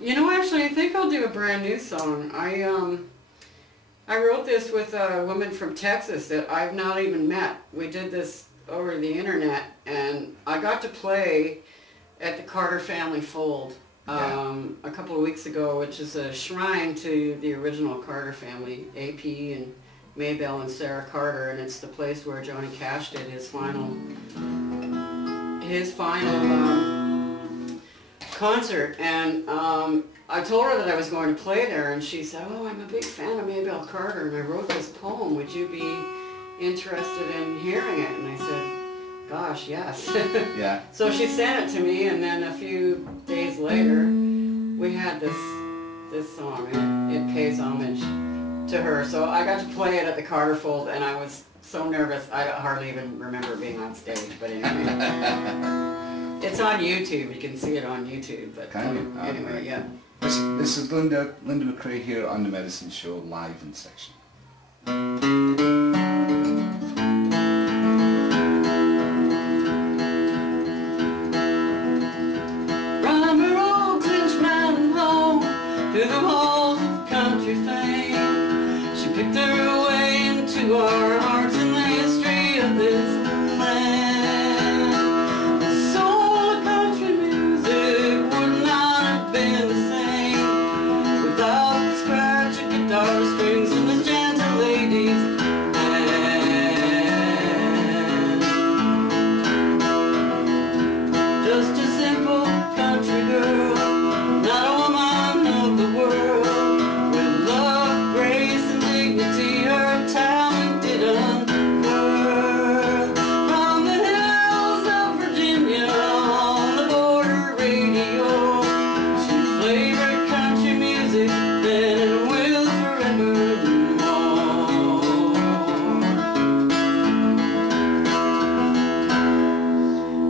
You know, actually, I think I'll do a brand new song. I wrote this with a woman from Texas that I've not even met. We did this over the internet, and I got to play at the Carter Family Fold a couple of weeks ago, which is a shrine to the original Carter family, AP and Maybelle and Sarah Carter, and it's the place where Johnny Cash did his final concert. And I told her that I was going to play there, and she said, "Oh, I'm a big fan of Maybelle Carter, and I wrote this poem. Would you be interested in hearing it?" And I said, "Gosh, yes." Yeah. So she sent it to me, and then a few days later, we had this song, and it pays homage to her. So I got to play it at the Carter Fold, and I was so nervous I hardly even remember being on stage. But anyway, it's on YouTube. You can see it on YouTube. But anyway, yeah. This is Linda McRae here on the Medicine Show, live in section. From her old Clinch Mountain home to the halls of country fame, she picked her way into our hearts in the history of this land. The soul of country music would not have been the same without the scratch of guitar strings and the gentle lady's hand. Just a simple country girl, not a woman of the world, with love, grace, and dignity her talent did unfurl. From the hills of Virginia on the border radio, she flavored country music then and will forevermore.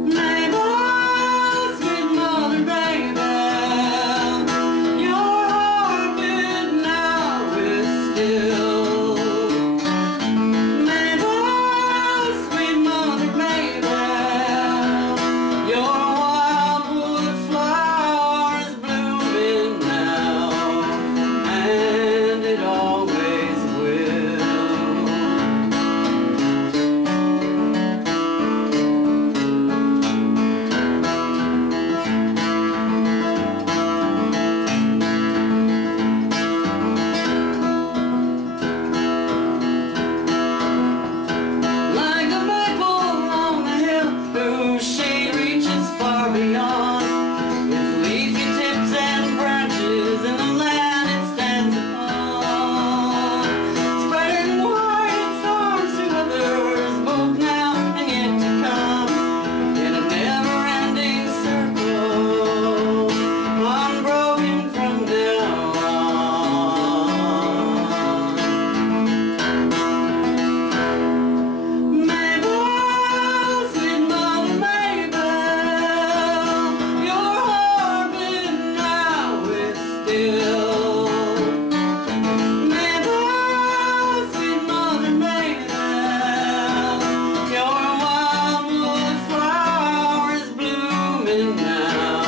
Maybelle, sweet mother Maybelle, your heartbeat now is still. Maybelle, sweet mother Maybelle, your wildwood flower is blooming now, and it always will. Like a maple on the hill whose shade reaches far beyond, with leafy tips and branches in the land it stands upon, spreading wide its arms to others, both now and yet to come, in a never-ending circle, unbroken from now on. Maybelle, sweet mother Maybelle, your heartbeat now is still. Maybelle, sweet mother Maybelle, your wildwood flower is blooming now,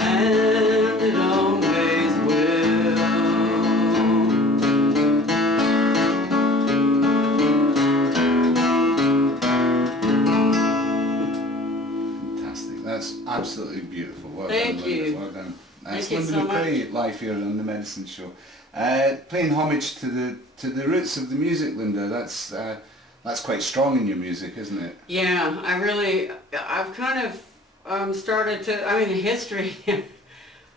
and it always will. Fantastic. That's absolutely beautiful. Well Thank done, you. Linda. Well done. It's Thank you Linda so McRae live here on the Medicine Show, paying homage to the roots of the music, Linda. That's quite strong in your music, isn't it? Yeah, I've kind of started to, I mean, the history,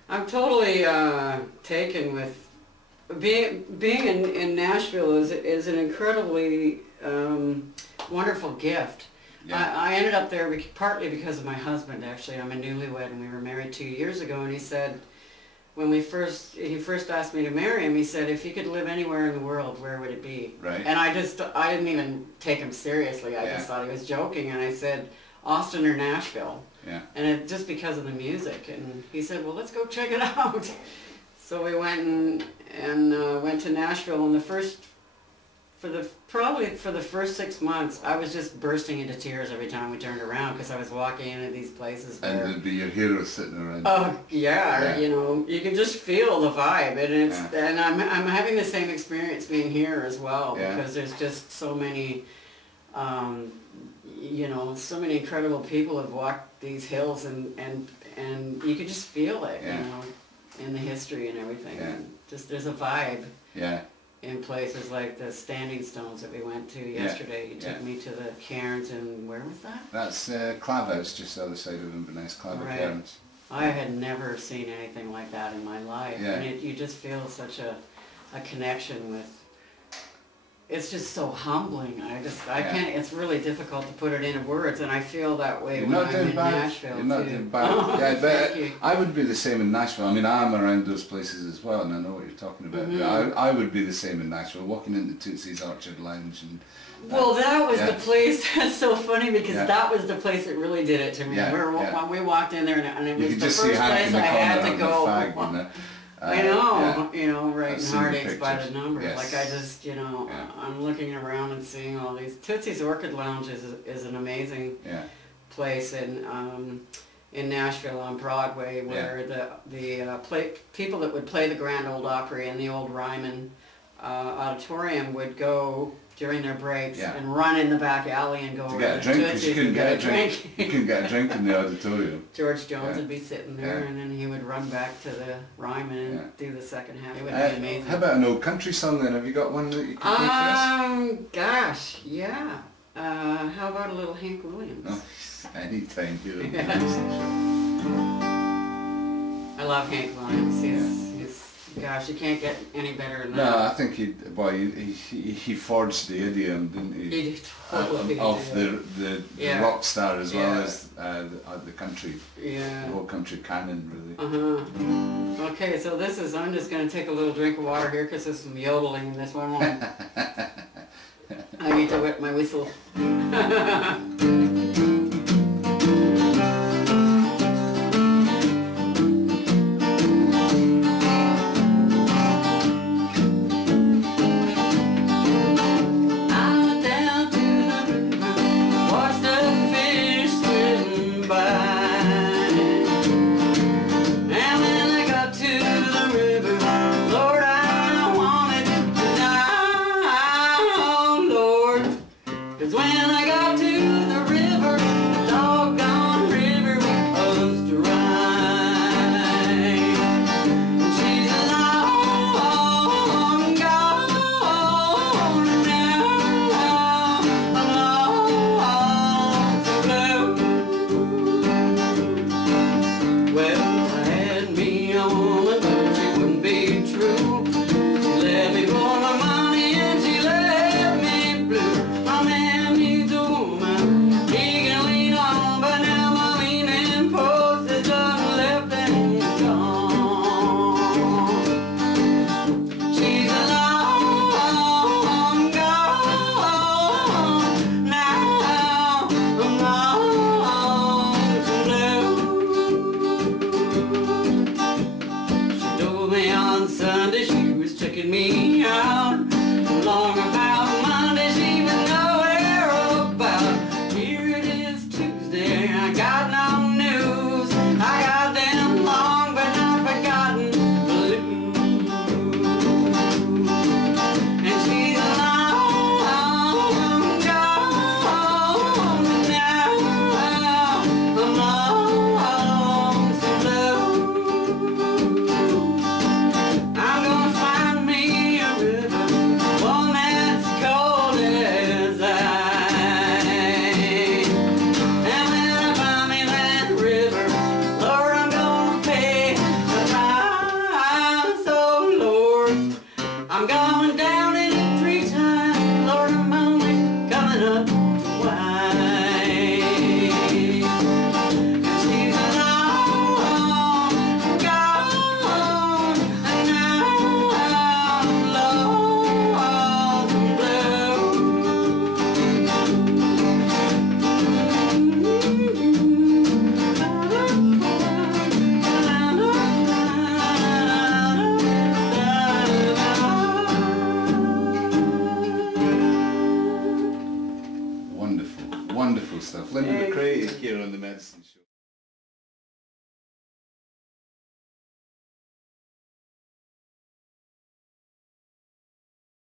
I'm totally taken with, being in Nashville is an incredibly wonderful gift. Yeah. I ended up there partly because of my husband, actually. I'm a newlywed, and we were married 2 years ago, and he said, when he first asked me to marry him, he said, if you could live anywhere in the world, where would it be? Right. And I didn't even take him seriously. I just thought he was joking, and I said, Austin or Nashville. Yeah. And it just because of the music. And he said, well, let's go check it out. So we went and went to Nashville, and the first probably for the first 6 months, I was just bursting into tears every time we turned around because I was walking into these places where... And there'd be your heroes sitting around. Oh, yeah, you know, you can just feel the vibe, and it's and I'm having the same experience being here as well, because there's just so many, you know, so many incredible people have walked these hills, and you can just feel it, you know, in the history and everything. And just there's a vibe. Yeah. In places like the Standing Stones that we went to yesterday. You took me to the cairns, and where was that? That's Clava, it's just the other side of Inverness, Clava Cairns. I had never seen anything like that in my life. And you just feel such a connection with, it's just so humbling. I can't, it's really difficult to put it into words, and I feel that way when I'm in Nashville. You're not doing bad. But I would be the same in Nashville. I mean, I'm around those places as well, and I know what you're talking about. But I would be the same in Nashville, walking into Tootsie's Orchard Lounge. And well, that was the place. That's so funny, because that was the place that really did it to me. When we walked in there, and it was the first place I had to go. I know, you know, writing Heartaches by the number. Like I just, you know, I'm looking around and seeing all these. Tootsie's Orchid Lounge is an amazing place in Nashville on Broadway, where the people that would play the Grand Ole Opry and the old Ryman Auditorium would go during their breaks and run in the back alley and go over to Tootsie's. You couldn't get a drink. You couldn't get a drink in the auditorium. George Jones would be sitting there, and then he would run back to the Ryman and do the second half. It would be amazing. How about an old country song then? Have you got one that you can play for us? Gosh, yeah. How about a little Hank Williams? Oh, anytime here. I love Hank Williams. Gosh, you can't get any better than that. No, I think he forged the idiom, didn't he? He totally of the rock star as well as the country, the whole country canon, really. Okay, so this is, I'm just going to take a little drink of water here because there's some yodeling in this one. I need to wet my whistle. When I got to the river, medicine show.